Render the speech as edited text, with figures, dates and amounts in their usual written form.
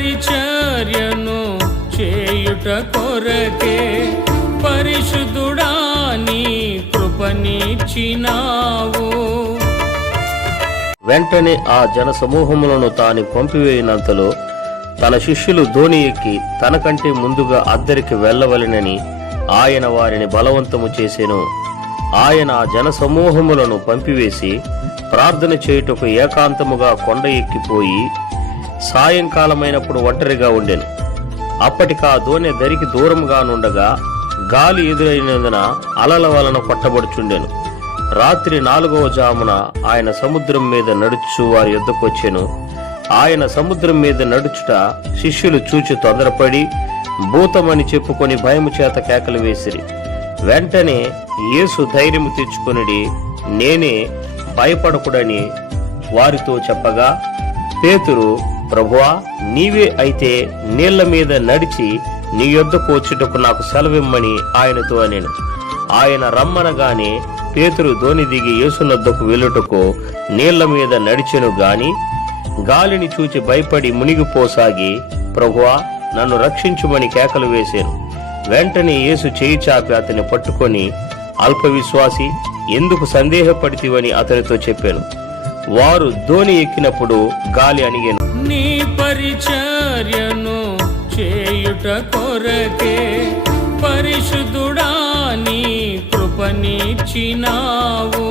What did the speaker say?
పరిచర్యను చేయుట కొరకే పరిశుద్ధుడా నీ కృపనిచ్చినావు. వెంటనే ఆ జన సమూహములను తాను పంపివేయినంతలో తన శిష్యులు దోణి ఎక్కి తనకంటే ముందుగా అద్దరికి వెళ్ళవలెనని ఆయన వారిని బలవంతము చేసెను. ఆయన ఆ జన సమూహములను పంపివేసి ప్రార్థన చేయుటకు ఏకాంతముగా కొండ ఎక్కిపోయి సాయంకాలమైనప్పుడు ఒంటరిగా ఉండెను. అప్పటికా దోణి దరికి దూరముగా నుండగా గాలి ఎదురైనందున అలల వలన కొట్టబడుచుండెను. రాత్రి 4వ జామున ఆయన సముద్రం మీద నడుచు వారి యొద్దకు వచ్చెను. ఆయన సముద్రం మీద నడుచుట శిష్యులు చూచి తొందరపడి భూతమని చెప్పుకొని భయము చేత కేకలు వేసిరి. వెంటనే యేసు ధైర్యము తెచ్చుకొనిడి, నేనే, భయపడకుడని వారితో చెప్పగా పేతురు, ప్రభువా, నీవే అయితే నీళ్ల మీద నడిచి నీ యొద్దకు వచ్చుటకు నాకు సెలవిమ్మని ఆయనతో అనెను. ఆయన రమ్మనగానే పేతురు దోణి దిగి యేసునొద్దకు వెళ్ళుటకు నీళ్ల మీద నడిచెను గాని గాలిని చూచి భయపడి మునిగిపోసాగి, ప్రభువా, నన్ను రక్షించుమని కేకలు వేశాను. వెంటనే యేసు చేయి చాపి అతన్ని పట్టుకొని, అల్పవిశ్వాసి, ఎందుకు సందేహపడితివని అతనితో చెప్పాను. వారు దోణి ఎక్కినప్పుడు గాలి అణిగెను. నీ పరిచర్యను చేయుట కొరకే పరిశుద్ధుడా నీ కృపనిచ్చినావు.